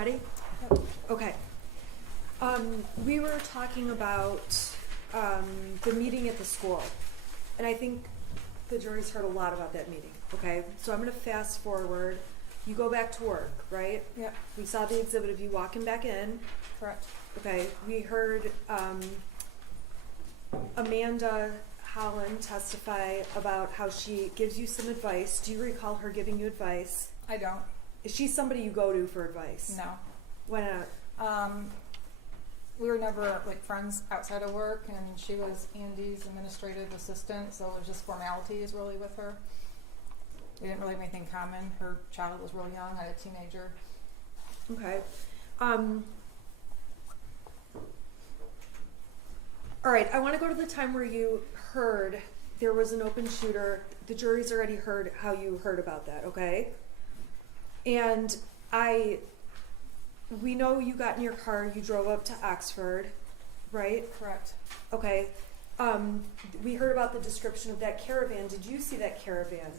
ready? Yep. Okay. We were talking about the meeting at the school, and I think the jury's heard a lot about that meeting, okay? So I'm going to fast forward. You go back to work, right? Yep. We saw the exhibit of you walking back in. Correct. Okay. We heard Amanda Holland testify about how she gives you some advice. Do you recall her giving you advice? I don't. Is she somebody you go to for advice? No. Why not? We were never like friends outside of work, and she was Andy's administrative assistant, so it was just formalities really with her. We didn't really have anything in common. Her child was really young. I had a teenager. Okay. All right, I want to go to the time where you heard there was an open shooter. The jury's already heard how you heard about that, okay? And we know you got in your car, you drove up to Oxford, right? Correct. Okay. We heard about the description of that caravan. Did you see that caravan?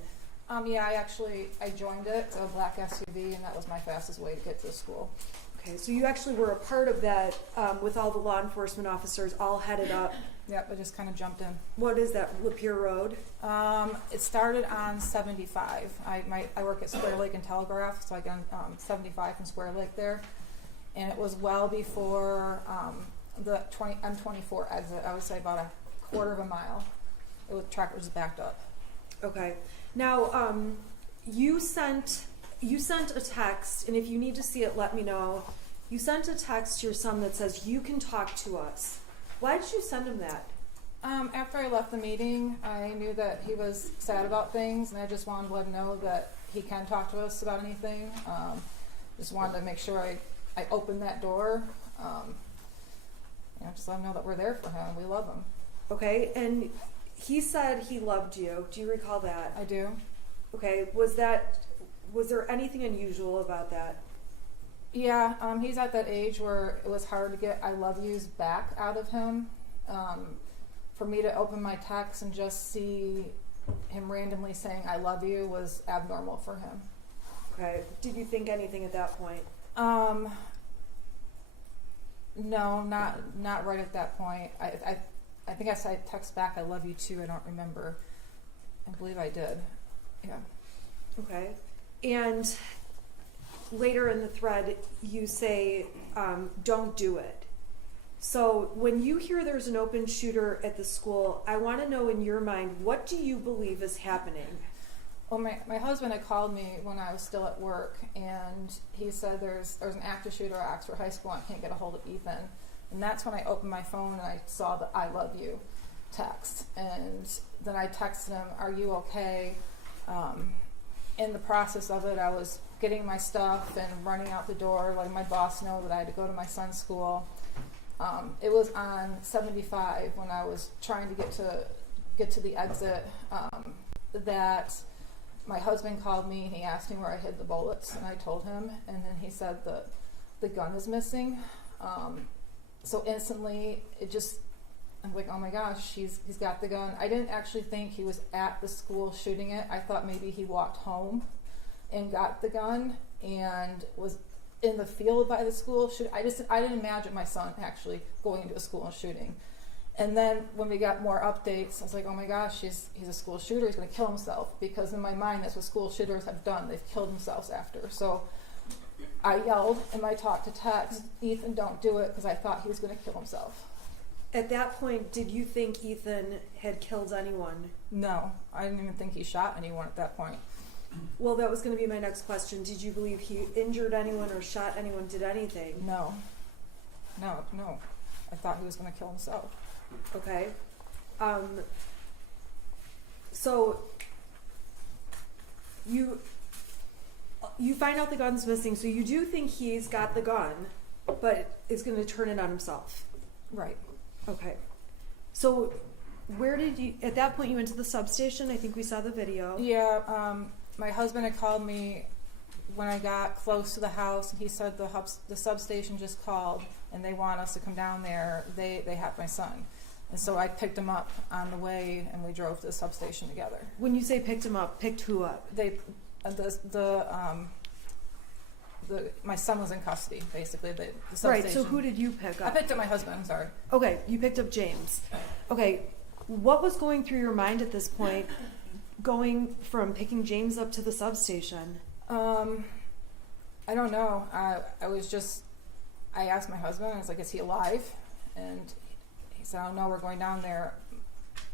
Yeah, I joined it. It's a black SUV, and that was my fastest way to get to the school. Okay, so you actually were a part of that with all the law enforcement officers all headed up. Yep, I just kind of jumped in. What is that, Lapeer Road? It started on 75. I work at Square Lake and Telegraph, so I got 75 from Square Lake there. And it was well before the M24 exit. I would say about a quarter of a mile. The tractor was backed up. Okay. Now, you sent a text, and if you need to see it, let me know. You sent a text to your son that says, "You can talk to us." Why did you send him that? After I left the meeting, I knew that he was sad about things, and I just wanted to let him know that he can talk to us about anything. Just wanted to make sure I opened that door. Just let him know that we're there for him. We love him. Okay, and he said he loved you. Do you recall that? I do. Okay, was there anything unusual about that? Yeah, he's at that age where it was hard to get I love yous back out of him. For me to open my text and just see him randomly saying I love you was abnormal for him. Okay. Did you think anything at that point? No, not right at that point. I think I said text back I love you too. I don't remember. I believe I did. Yeah. Okay. And later in the thread, you say, don't do it. So when you hear there's an open shooter at the school, I want to know in your mind, what do you believe is happening? Well, my husband had called me when I was still at work, and he said there's an active shooter at Oxford High School, and I can't get a hold of Ethan. And that's when I opened my phone and I saw the I love you text. And then I texted him, are you okay? In the process of it, I was getting my stuff and running out the door, letting my boss know that I had to go to my son's school. It was on 75 when I was trying to get to the exit that my husband called me and he asked me where I hid the bullets, and I told him, and then he said the gun is missing. So instantly, I'm like, oh my gosh, he's got the gun. I didn't actually think he was at the school shooting it. I thought maybe he walked home and got the gun and was in the field by the school. I didn't imagine my son actually going into a school and shooting. And then when we got more updates, I was like, oh my gosh, he's a school shooter. He's going to kill himself, because in my mind, that's what school shooters have done. They've killed themselves after. So I yelled in my talk to text, Ethan, don't do it, because I thought he was going to kill himself. At that point, did you think Ethan had killed anyone? No, I didn't even think he shot anyone at that point. Well, that was going to be my next question. Did you believe he injured anyone or shot anyone, did anything? No. I thought he was going to kill himself. Okay. So you find out the gun's missing, so you do think he's got the gun, but is going to turn it on himself. Right. Okay. So where did you, at that point you went to the substation? I think we saw the video. Yeah, my husband had called me when I got close to the house, and he said the substation just called and they want us to come down there. They have my son. And so I picked him up on the way, and we drove to the substation together. When you say picked him up, picked who up? The my son was in custody, basically, the Right, substation. so who did you pick I up? picked up my husband, sorry. Okay, you picked up James. Okay, what was going through your mind at this point, going from picking James up to the substation? I don't know. I asked my husband, I was like, is he alive? And he said, oh no, we're going down there.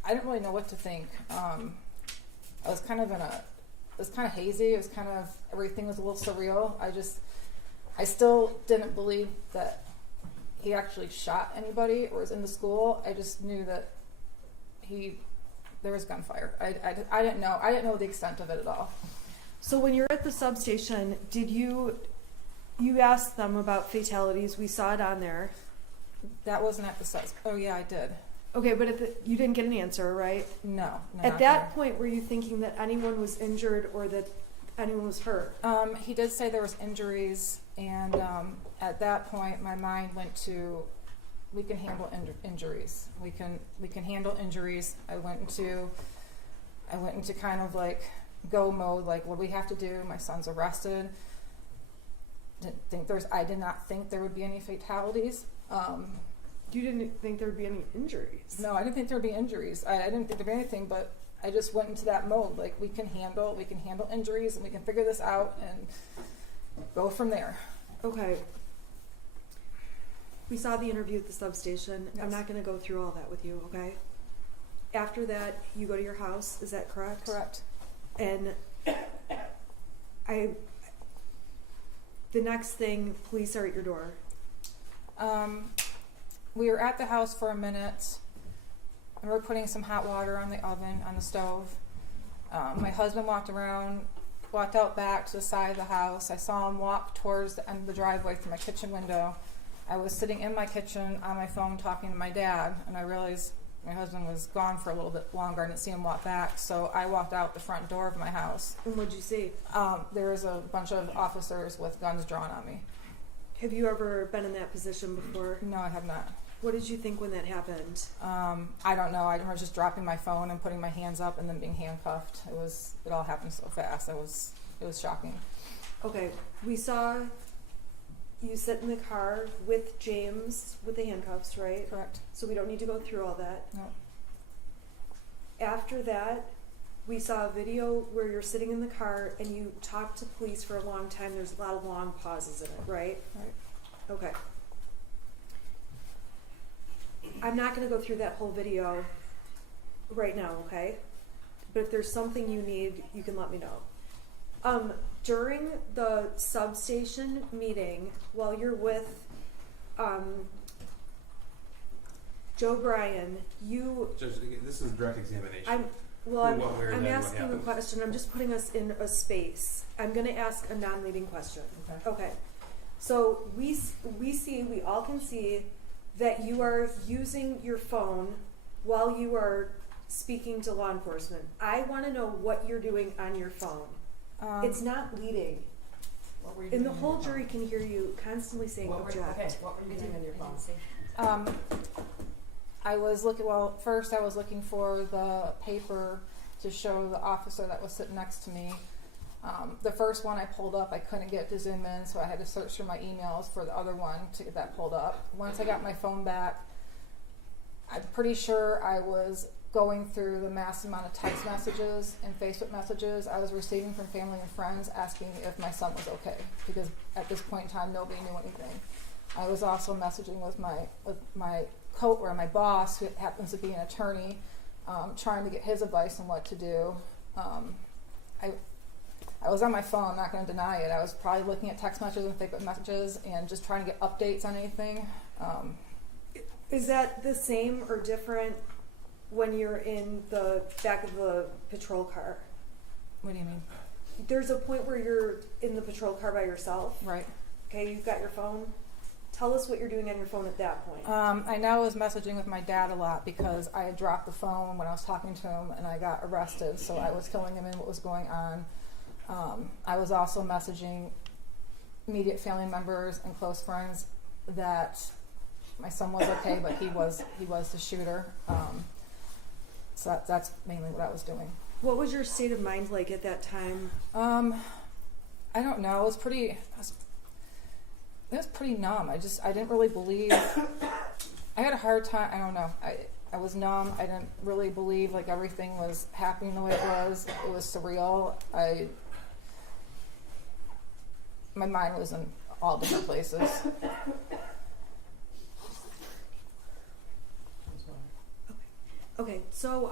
I didn't really know what to think. I was kind of it was kind of hazy. It was kind of, everything was a little surreal. I still didn't believe that he actually shot anybody or was in the school. I just knew that there was gunfire. I didn't know the extent of it at all. So when you're at the substation, did you asked them about fatalities? We saw it on there. That wasn't at the subs. Oh yeah, I did. Okay, but you didn't get an answer, right? No. At that point, were you thinking that anyone was injured or that anyone was hurt? He did say there was injuries, and at that point, my mind went to, we can handle injuries. We can handle injuries. I went into kind of like go mode, like what do we have to do? My son's arrested. I did not think there would be any fatalities. You didn't think there would be any injuries? No, I didn't think there would be injuries. I didn't think there'd be anything, but I just went into that mode, like we can handle injuries, and we can figure this out and go from there. Okay. We saw the interview at the substation. Yes. I'm not going to go through all that with you, okay? After that, you go to your house. Is that correct? Correct. And the next thing, police are at your door. We were at the house for a minute, and we were putting some hot water on the oven, on the stove. My husband walked out back to the side of the house. I saw him walk towards the end of the driveway through my kitchen window. I was sitting in my kitchen on my phone talking to my dad, and I realized my husband was gone for a little bit longer. I didn't see him walk back, so I walked out the front door of my house. And what'd you see? There was a bunch of officers with guns drawn on me. Have you ever been in that position before? No, I have not. What did you think when that happened? I don't know. I remember just dropping my phone and putting my hands up and then being handcuffed. It all happened so fast. It was shocking. Okay, we saw you sit in the car with James with the handcuffs, right? Correct. So we don't need to go through all that. No. After that, we saw a video where you're sitting in the car and you talk to police for a long time. There's a lot of long pauses in it, right? Right. Okay. I'm not going to go through that whole video right now, okay? But if there's something you need, you can let me know. During the substation meeting, while you're with Joe Bryan, Judge, this is direct examination. I'm What, where, I'm when, what asking a happened? question. I'm just putting us in a space. I'm going to ask a non-leading question. Okay. So we all can see that you are using your phone while you are speaking to law enforcement. I want to know what you're doing on your phone. It's not leading. What were you And the doing whole on your jury phone? can hear you constantly saying What were object. you doing on your phone? First I was looking for the paper to show the officer that was sitting next to me. The first one I pulled up, I couldn't get it to zoom in, so I had to search through my emails for the other one to get that pulled up. Once I got my phone back, I'm pretty sure I was going through the mass amount of text messages and Facebook messages I was receiving from family and friends asking if my son was okay, because at this point in time nobody knew anything. I was also messaging with my boss, who happens to be an attorney, trying to get his advice on what to do. I was on my phone, I'm not going to deny it. I was probably looking at text messages and Facebook messages and just trying to get updates on anything. Is that the same or different when you're in the back of the patrol car? What do you mean? There's a point where you're in the patrol car by yourself. Right. Okay, you've got your phone. Tell us what you're doing on your phone at that point. I know I was messaging with my dad a lot because I had dropped the phone when I was talking to him and I got arrested, so I was filling him in what was going on. I was also messaging immediate family members and close friends that my son was okay, but he was the shooter. So that's mainly what I was doing. What was your state of mind like at that time? I don't know. I was It was pretty numb. I didn't really believe. I had a hard time. I don't know. I was numb. I didn't really believe like everything was happening the way it was. It was surreal. My mind was in all different places. Okay, so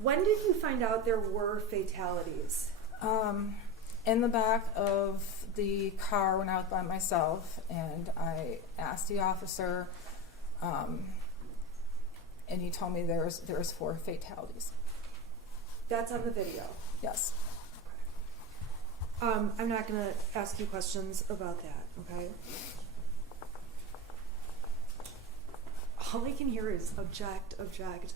when did you find out there were fatalities? In the back of the car when I was by myself, and I asked the officer, and he told me there was 4 fatalities. That's on the video. Yes. I'm not going to ask you questions about that, okay? All I can hear is object,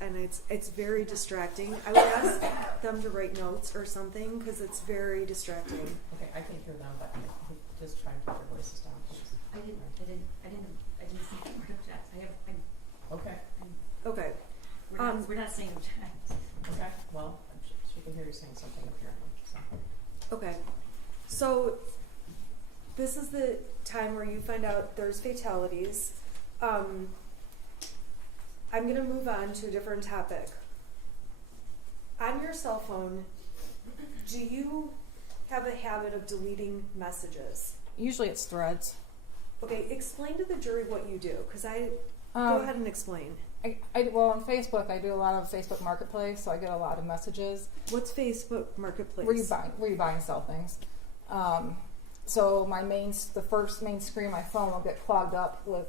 and it's very distracting. I would ask them to write notes or something because it's very distracting. Okay, I can hear them, but just try and keep your voices down, please. I didn't say the word object. Okay, Okay. We're not saying object. okay, well, she can hear you saying something apparently, so. Okay. So this is the time where you find out there's fatalities. I'm going to move on to a different topic. On your cell phone, do you have a habit of deleting messages? Usually it's threads. Okay, explain to the jury what you do, because go ahead and explain. Well, on Facebook, I do a lot of Facebook Marketplace, so I get a lot of messages. What's Facebook Marketplace? Where you buy and sell things. So the first main screen of my phone will get clogged up with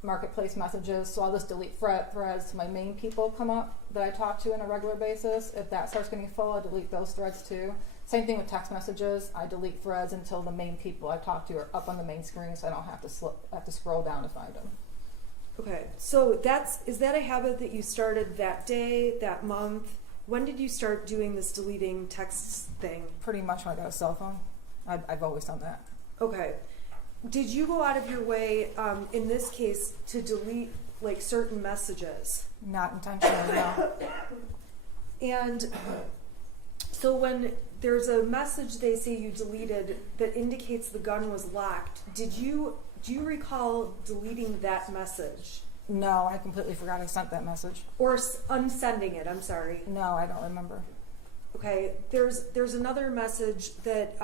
Marketplace messages, so I'll just delete threads till my main people come up that I talk to on a regular basis. If that starts getting full, I delete those threads too. Same thing with text messages. I delete threads until the main people I talk to are up on the main screen, so I don't have to scroll down to find them. Okay, so is that a habit that you started that day, that month? When did you start doing this deleting texts thing? Pretty much when I got a cell phone. I've always done that. Okay. Did you go out of your way, in this case, to delete like certain messages? Not intentionally, no. And so when there's a message they say you deleted that indicates the gun was locked, do you recall deleting that message? No, I completely forgot I sent that message. Or unsending it, I'm sorry. No, I don't remember. Okay, there's another message that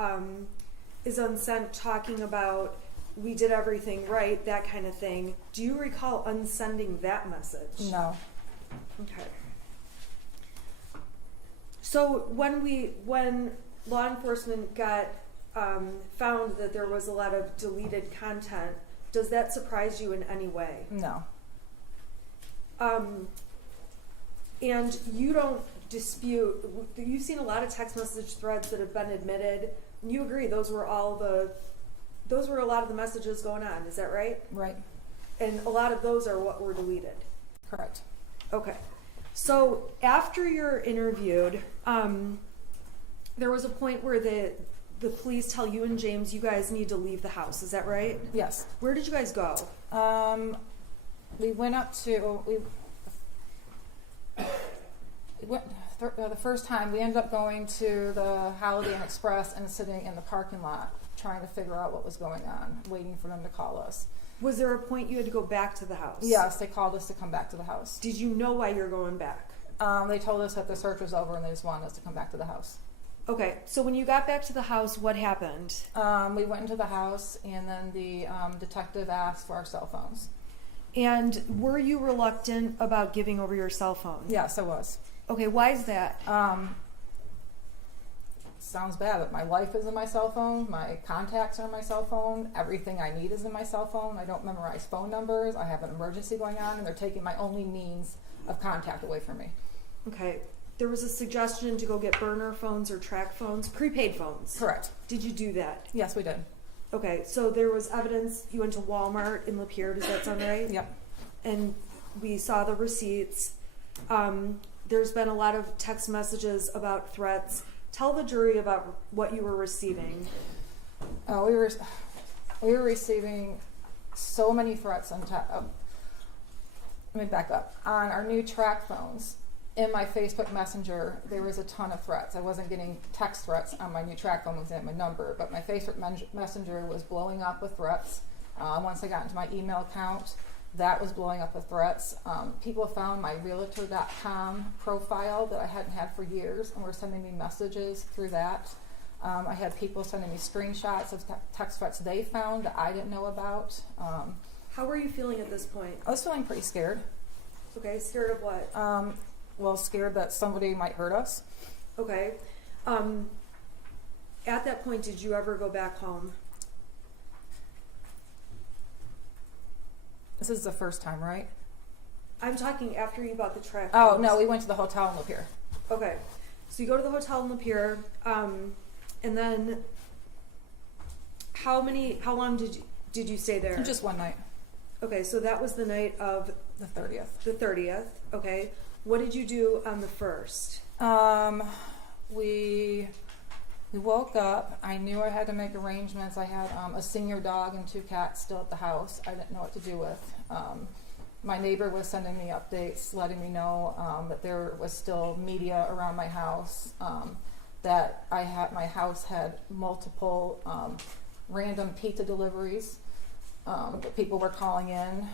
is unsent talking about we did everything right, that kind of thing. Do you recall unsending that message? No. Okay. So when law enforcement got found that there was a lot of deleted content, does that surprise you in any way? No. And you don't dispute, you've seen a lot of text message threads that have been admitted, and you agree those were a lot of the messages going on, is that right? Right. And a lot of those are what were deleted. Correct. Okay. So after you're interviewed, there was a point where the police tell you and James you guys need to leave the house, is that right? Yes. Where did you guys go? We went up to the first time we ended up going to the Holiday Inn Express and sitting in the parking lot trying to figure out what was going on, waiting for them to call us. Was there a point you had to go back to the house? Yes, they called us to come back to the house. Did you know why you're going back? They told us that the search was over and they just wanted us to come back to the house. Okay, so when you got back to the house, what happened? We went into the house and then the detective asked for our cell phones. And were you reluctant about giving over your cell phone? Yes, I was. Okay, why is that? Sounds bad, but my life is in my cell phone, my contacts are in my cell phone, everything I need is in my cell phone. I don't memorize phone numbers, I have an emergency going on, and they're taking my only means of contact away from me. Okay, there was a suggestion to go get burner phones or track phones, prepaid phones. Correct. Did you do that? Yes, we did. Okay, so there was evidence, you went to Walmart in Lapeer, does that sound right? Yep. And we saw the receipts. There's been a lot of text messages about threats. Tell the jury about what you were receiving. We were receiving so many threats on let me back up. On our new track phones, in my Facebook Messenger, there was a ton of threats. I wasn't getting text threats on my new track phone, wasn't my number, but my Facebook Messenger was blowing up with threats. Once I got into my email account, that was blowing up with threats. People found my realtor.com profile that I hadn't had for years and were sending me messages through that. I had people sending me screenshots of text threats they found that I didn't know about. How were you feeling at this point? I was feeling pretty scared. Okay, scared of what? Well, scared that somebody might hurt us. Okay. At that point, did you ever go back home? This is the first time, right? I'm talking after you bought the track. Oh, phones. no, we went to the hotel in Lapeer. Okay. So you go to the hotel in Lapeer, and then how long did you stay there? Just one night, Okay, so that was the night of the 30th. the 30th. Okay. What did you do on the 1st? We woke up. I knew I had to make arrangements. I had a senior dog and 2 cats still at the house. I didn't know what to do with. My neighbor was sending me updates, letting me know that there was still media around my house, that my house had multiple random pizza deliveries that people were calling in.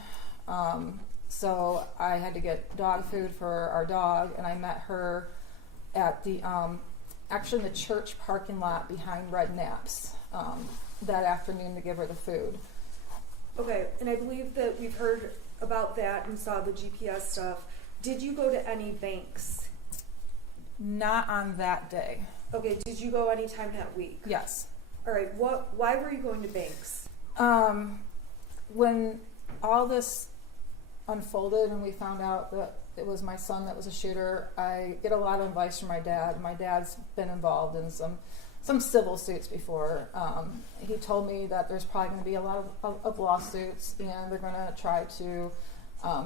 So I had to get dog food for our dog, and I met her at the actually in the church parking lot behind Red Naps that afternoon to give her the food. Okay, and I believe that we've heard about that and saw the GPS stuff. Did you go to any banks? Not on that day. Okay, did you go anytime that week? Yes. All right, why were you going to banks? When all this unfolded and we found out that it was my son that was a shooter, I get a lot of advice from my dad. My dad's been involved in some civil suits before. He told me that there's probably going to be a lot of lawsuits, and they're going to try to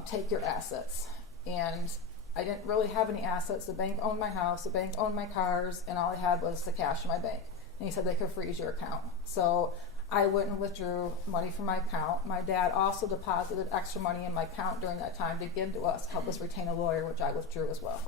take your assets. And I didn't really have any assets. The bank owned my house, the bank owned my cars, and all I had was the cash in my bank. And he said they could freeze your account. So I went and withdrew money from my account. My dad also deposited extra money in my account during that time to give to us, help us retain a lawyer, which I withdrew as well.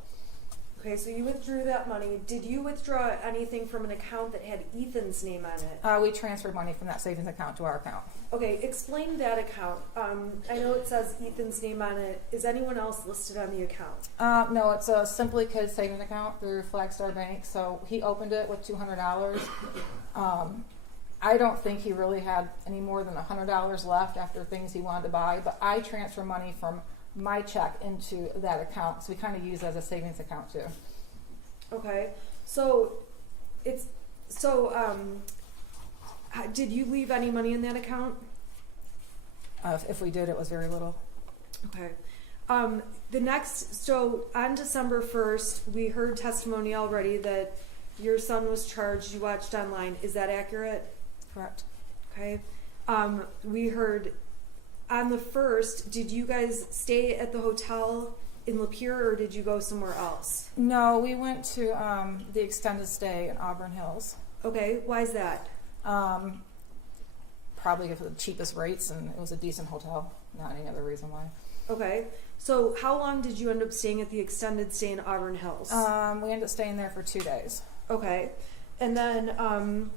Okay, so you withdrew that money. Did you withdraw anything from an account that had Ethan's name on it? We transferred money from that savings account to our account. Okay, explain that account. I know it says Ethan's name on it. Is anyone else listed on the account? No, it's a Simply Kids savings account through Flagstar Bank. So he opened it with $200. I don't think he really had any more than $100 left after things he wanted to buy, but I transfer money from my check into that account, so we kind of use it as a savings account too. Okay, did you leave any money in that account? If we did, it was very little. Okay. On December 1st, we heard testimony already that your son was charged. You watched online. Is that accurate? Correct. Okay. We heard on the 1st, did you guys stay at the hotel in Lapeer, or did you go somewhere else? No, we went to the extended stay in Auburn Hills. Okay. Why is that? Probably for the cheapest rates, and it was a decent hotel. Not any other reason why. Okay. So how long did you end up staying at the extended stay in Auburn Hills? We ended up staying there for 2 days. Okay. And then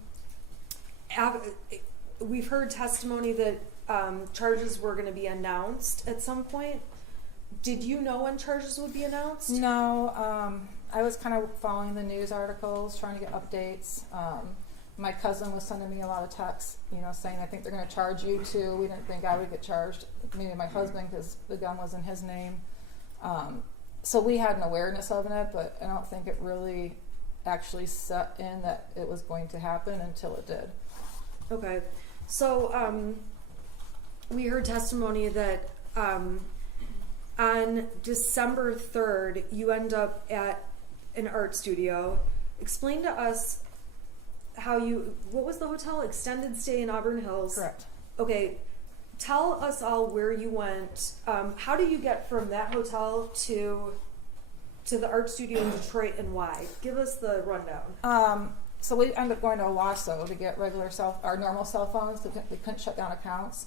we've heard testimony that charges were going to be announced at some point. Did you know when charges would be announced? No. I was kind of following the news articles, trying to get updates. My cousin was sending me a lot of texts, saying, I think they're going to charge you too. We didn't think I would get charged. Maybe my husband, because the gun was in his name. So we had an awareness of it, but I don't think it really actually set in that it was going to happen until it did. Okay. So we heard testimony that on December 3rd, you end up at an art studio. Explain to us what was the hotel? Extended stay in Auburn Hills. Correct. Okay. Tell us all where you went. How do you get from that hotel to the art studio in Detroit, and why? Give us the rundown. So we ended up going to Owasso to get our normal cell phones. We couldn't shut down accounts.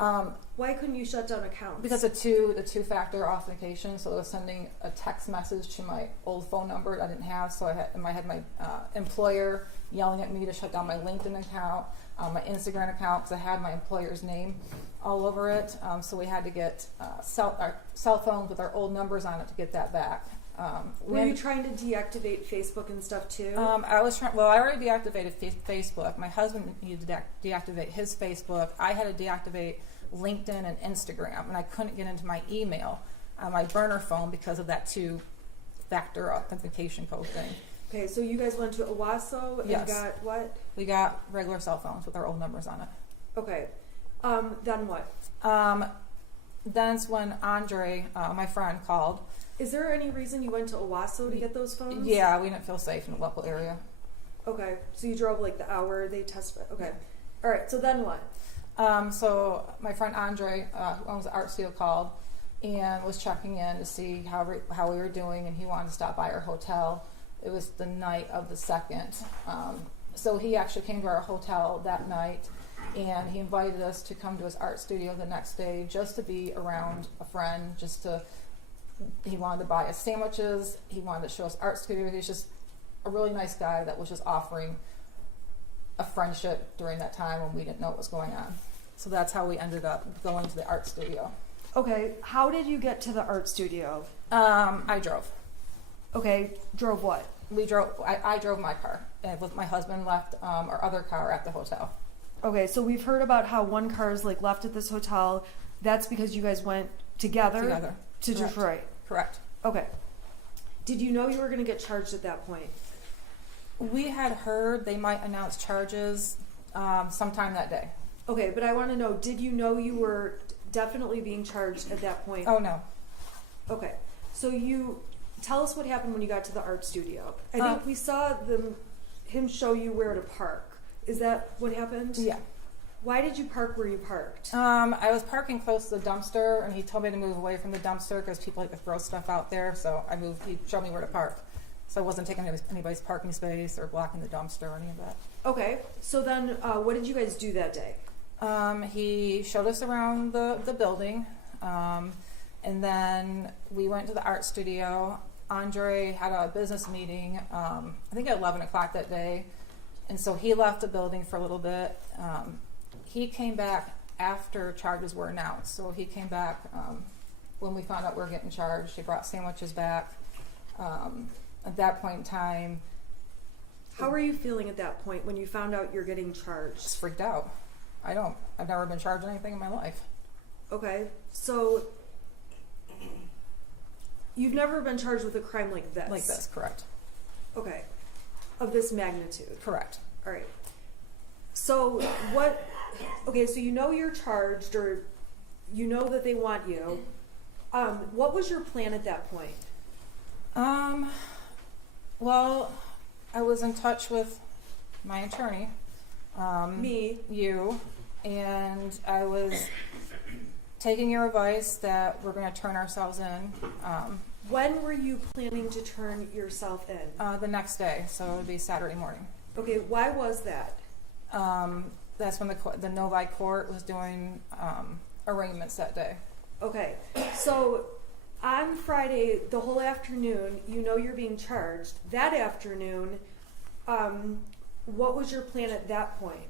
Why couldn't you shut down accounts? Because the two-factor authentication, so it was sending a text message to my old phone number that I didn't have, so I had my employer yelling at me to shut down my LinkedIn account, my Instagram account, because I had my employer's name all over it, so we had to get our cell phones with our old numbers on it to get that back. Were you trying to deactivate Facebook and stuff too? I was trying. Well, I already deactivated Facebook. My husband needed to deactivate his Facebook. I had to deactivate LinkedIn and Instagram, and I couldn't get into my email on my burner phone because of that two-factor authentication code thing. Okay, so you guys went to Owasso and Yes. got what? We got regular cell phones with our old numbers on it. Okay, then what? That's when Andre, my friend, called. Is there any reason you went to Owasso to get those phones? Yeah, we didn't feel safe in the local area. Okay, so you drove like the hour they tested. Okay, all right. So then what? So my friend Andre, who owns the art studio, called and was checking in to see how we were doing, and he wanted to stop by our hotel. It was the night of the 2nd. So he actually came to our hotel that night, and he invited us to come to his art studio the next day just to be around a friend, he wanted to buy us sandwiches, he wanted to show us art studio. He's just a really nice guy that was just offering a friendship during that time when we didn't know what was going on. So that's how we ended up going to the art studio. Okay, how did you get to the art studio? I drove. Okay, drove what? I drove my car, and with my husband left our other car at the hotel. Okay, so we've heard about how one car is like left at this hotel. That's because you guys went together to Correct. Detroit. Correct. Okay. Did you know you were going to get charged at that point? We had heard they might announce charges sometime that day. Okay, but I want to know, did you know you were definitely being charged at that point? Oh, no. Okay. So tell us what happened when you got to the art studio. I think we saw him show you where to park. Is that what happened? Yeah. Why did you park where you parked? I was parking close to the dumpster, and he told me to move away from the dumpster because people like to throw stuff out there. So I moved. He showed me where to park. So I wasn't taking anybody's parking space or blocking the dumpster or any of that. Okay. So then what did you guys do that day? He showed us around the building, and then we went to the art studio. Andre had a business meeting, I think at 11 o'clock that day, and so he left the building for a little bit. He came back after charges were announced, so he came back when we found out we were getting charged. He brought sandwiches back. At that point in time, How were you feeling at that point when you found out you're getting charged? just freaked out. I've never been charged anything in my life. Okay, so you've never been charged with a crime like this? Like this, correct. Okay, of this magnitude. Correct. All right. So okay, so you know you're charged, or you know that they want you. What was your plan at that point? Well, I was in touch with my attorney. Me. You, and I was taking your advice that we're going to turn ourselves in When were you planning to turn yourself in? the next day, so it would be Saturday morning. Okay, why was that? That's when the Novi court was doing arraignments that day. Okay, so on Friday, the whole afternoon, you know you're being charged. That afternoon, what was your plan at that point?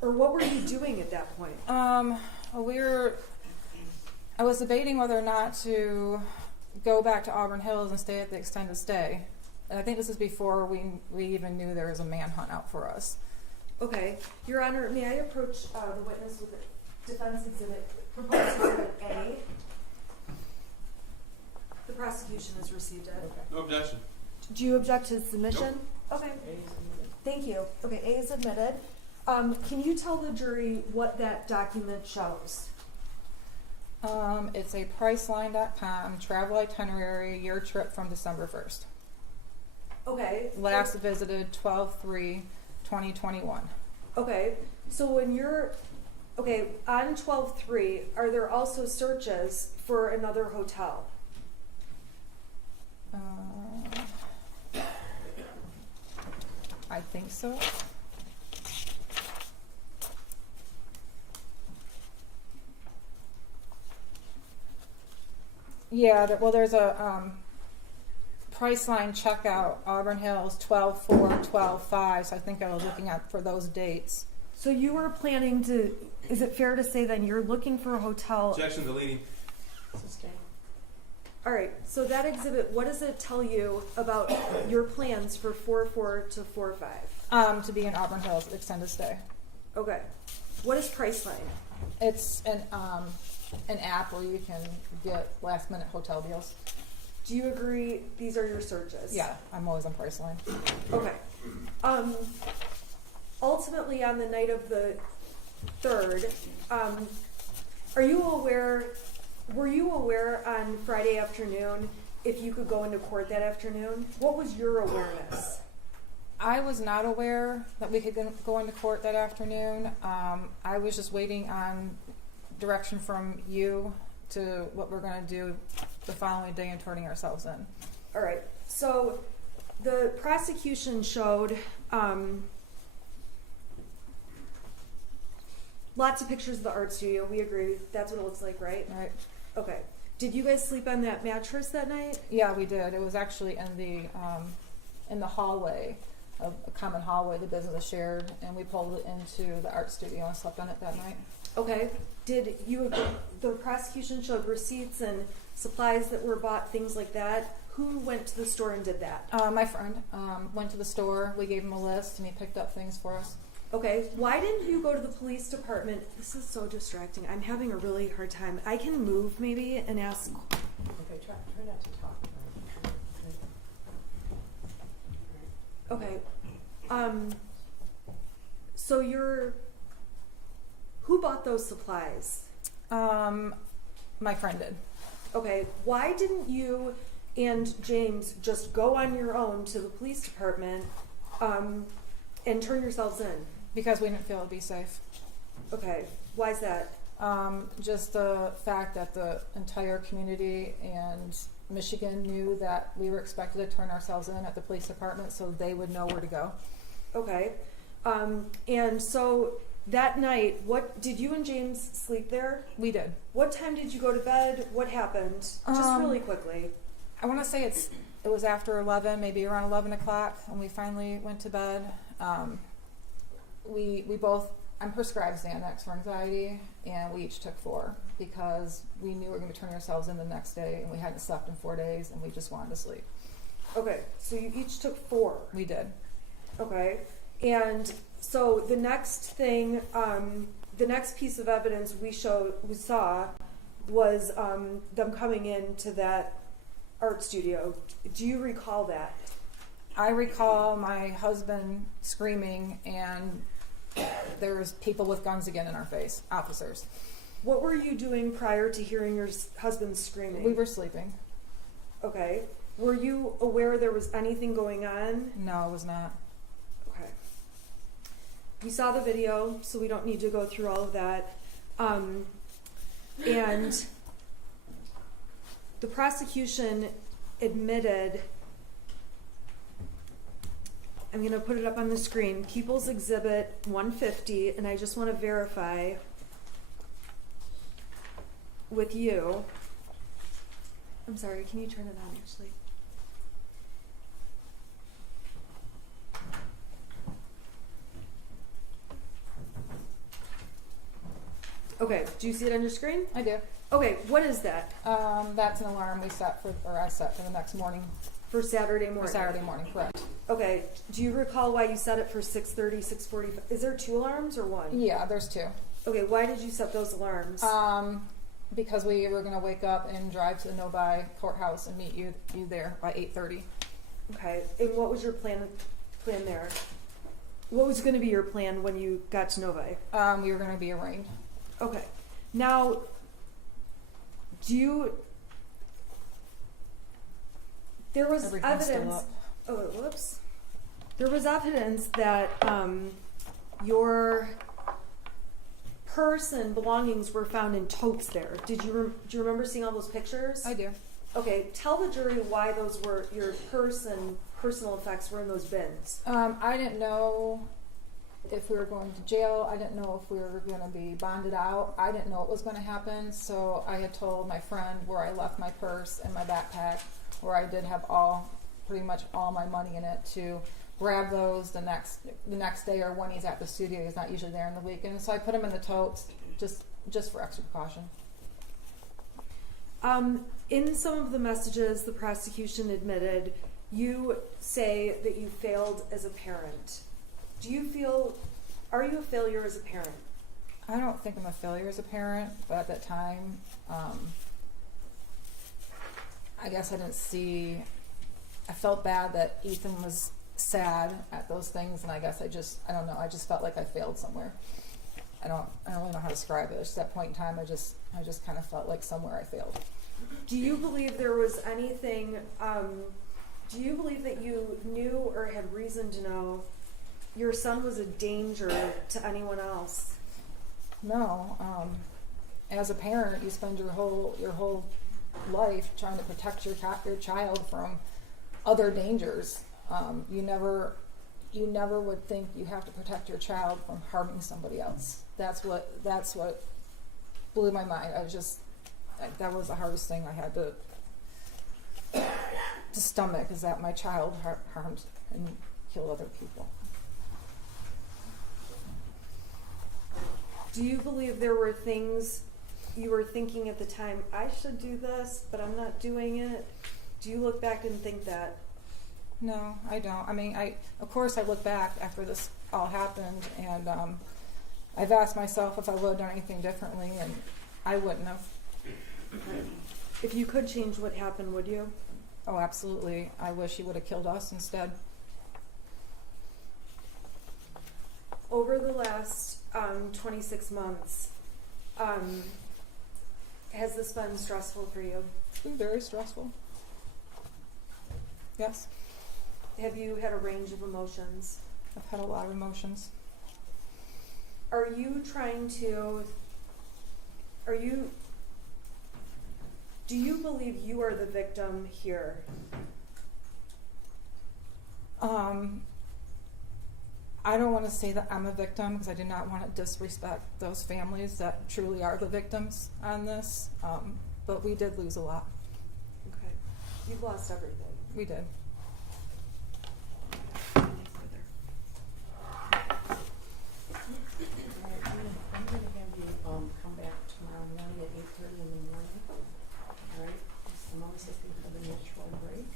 Or what were you doing at that point? I was debating whether or not to go back to Auburn Hills and stay at the extended stay. And I think this is before we even knew there was a manhunt out for us. Okay, Your Honor, may I approach the witness with the defense exhibit, proposed exhibit A? The prosecution has received it. No objection. Do you object to submission? Okay, thank you. Okay, A is admitted. Can you tell the jury what that document shows? It's a Priceline.com travel itinerary, your trip from December 1st. Okay. Last visited 12/3/2021. Okay, so when on 12/3, are there also searches for another hotel? I think so. Yeah, there's a Priceline checkout, Auburn Hills, 12/4, 12/5. So I think I was looking at for those dates. So you were planning to, is it fair to say then you're looking for a hotel? Objection deleting. Sustain. All right, so that exhibit, what does it tell you about your plans for 4/4 to 4/5? To be in Auburn Hills, extended stay. Okay. What is Priceline? It's an app where you can get last minute hotel deals. Do you agree these are your searches? Yeah, I'm always on Priceline. Okay. Ultimately, on the night of the 3rd, were you aware on Friday afternoon if you could go into court that afternoon? What was your awareness? I was not aware that we could go into court that afternoon. I was just waiting on direction from you to what we're going to do the following day and turning ourselves in. All right. So the prosecution showed lots of pictures of the art studio. We agree. That's what it looks like, right? Right. Okay. Did you guys sleep on that mattress that night? Yeah, we did. It was actually in the hallway, a common hallway the business is shared, and we pulled it into the art studio and slept on it that night. Okay. Did you? The prosecution showed receipts and supplies that were bought, things like that. Who went to the store and did that? My friend went to the store. We gave him a list, and he picked up things for us. Okay. Why didn't you go to the police department? This is so distracting. I'm having a really hard time. I can move maybe and ask. Okay, try not to talk. Okay. So who bought those supplies? My friend did. Okay. Why didn't you and James just go on your own to the police department and turn yourselves in? Because we didn't feel it'd be safe. Okay. Why is that? Just the fact that the entire community and Michigan knew that we were expected to turn ourselves in at the police department, so they would know where to go. Okay. And so that night, what did you and James sleep there? We did. What time did you go to bed? What happened? Just really quickly. I want to say it was after 11, maybe around 11 o'clock, when we finally went to bed. We both, I'm prescribed Xanax for anxiety, and we each took 4 because we knew we were going to turn ourselves in the next day, and we hadn't slept in 4 days, and we just wanted to sleep. Okay, so you each took 4. We did. Okay, and so the next thing, the next piece of evidence we saw was them coming into that art studio. Do you recall that? I recall my husband screaming, and there was people with guns again in our face, officers. What were you doing prior to hearing your husband screaming? We were sleeping. Okay. Were you aware there was anything going on? No, I was not. Okay. You saw the video, so we don't need to go through all of that. And the prosecution admitted, I'm going to put it up on the screen, People's Exhibit 150, and I just want to verify with you. I'm sorry, can you turn it on actually? Okay, do you see it on your screen? I do. Okay, what is that? That's an alarm I set for the next morning. For Saturday morning? For Saturday morning, correct. Okay, do you recall why you set it for 6:30, 6:45? Is there 2 alarms or 1? Yeah, there's 2. Okay, why did you set those alarms? Because we were going to wake up and drive to the Novi courthouse and meet you there by 8:30. Okay, and what was your plan there? What was going to be your plan when you got to Novi? We were going to be arraigned. Okay, now, there was Everything's still evidence. up. Oh, whoops. There was evidence that your purse and belongings were found in totes there. Do you remember seeing all those pictures? I do. Okay, tell the jury why those were your purse and personal effects were in those bins. I didn't know if we were going to jail. I didn't know if we were going to be bonded out. I didn't know what was going to happen. So I had told my friend where I left my purse and my backpack, where I did have pretty much all my money in it, to grab those the next day, or when he's at the studio. He's not usually there in the weekend. So I put them in the totes just for extra precaution. In some of the messages the prosecution admitted, you say that you failed as a parent. Are you a failure as a parent? I don't think I'm a failure as a parent, but at that time, I guess I felt bad that Ethan was sad at those things, and I guess I don't know, I just felt like I failed somewhere. I don't really know how to describe it. It's just that point in time, I just kind of felt like somewhere I failed. Do you believe there was anything, do you believe that you knew or had reason to know your son was a danger to anyone else? No. As a parent, you spend your whole life trying to protect your child from other dangers. You never would think you have to protect your child from harming somebody else. That's what blew my mind. That was the hardest thing I had to stomach, is that my child harmed and killed other people. Do you believe there were things you were thinking at the time, I should do this, but I'm not doing it? Do you look back and think that? No, I don't. I mean, of course I look back after this all happened, and I've asked myself if I would have done anything differently, and I wouldn't have. If you could change what happened, would you? Oh, absolutely. I wish he would have killed us instead. Over the last 26 months, has this been stressful for you? It's been very stressful. Yes, Have you had a range of emotions? I've had a lot of emotions. Do you believe you are the victim here? I don't want to say that I'm a victim, because I do not want to disrespect those families that truly are the victims on this. But we did lose a lot. Okay. You've lost everything. We did. I'm gonna have you, come back tomorrow morning at 8:30 in the morning. All right, Mr. Mom says we have a natural break.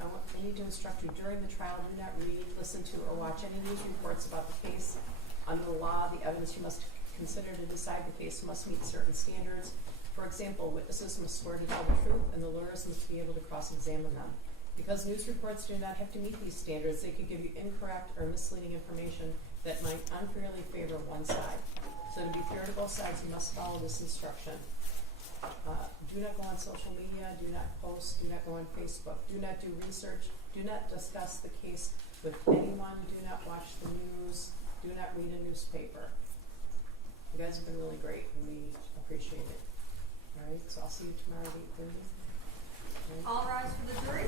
I need to instruct you, during the trial, do not read, listen to, or watch any news reports about the case. Under the law, the evidence you must consider to decide the case must meet certain standards. For example, witnesses must swear to tell the truth, and the lawyers must be able to cross-examine them. Because news reports do not have to meet these standards, they could give you incorrect or misleading information that might unfairly favor one side. So to be fair to both sides, you must follow this instruction. Do not go on social media, do not post, do not go on Facebook, do not do research, do not discuss the case with anyone, do not watch the news, do not read a newspaper. You guys have been really great, and we appreciate it. All right, so I'll see you tomorrow at 8:30. All rise for the jury.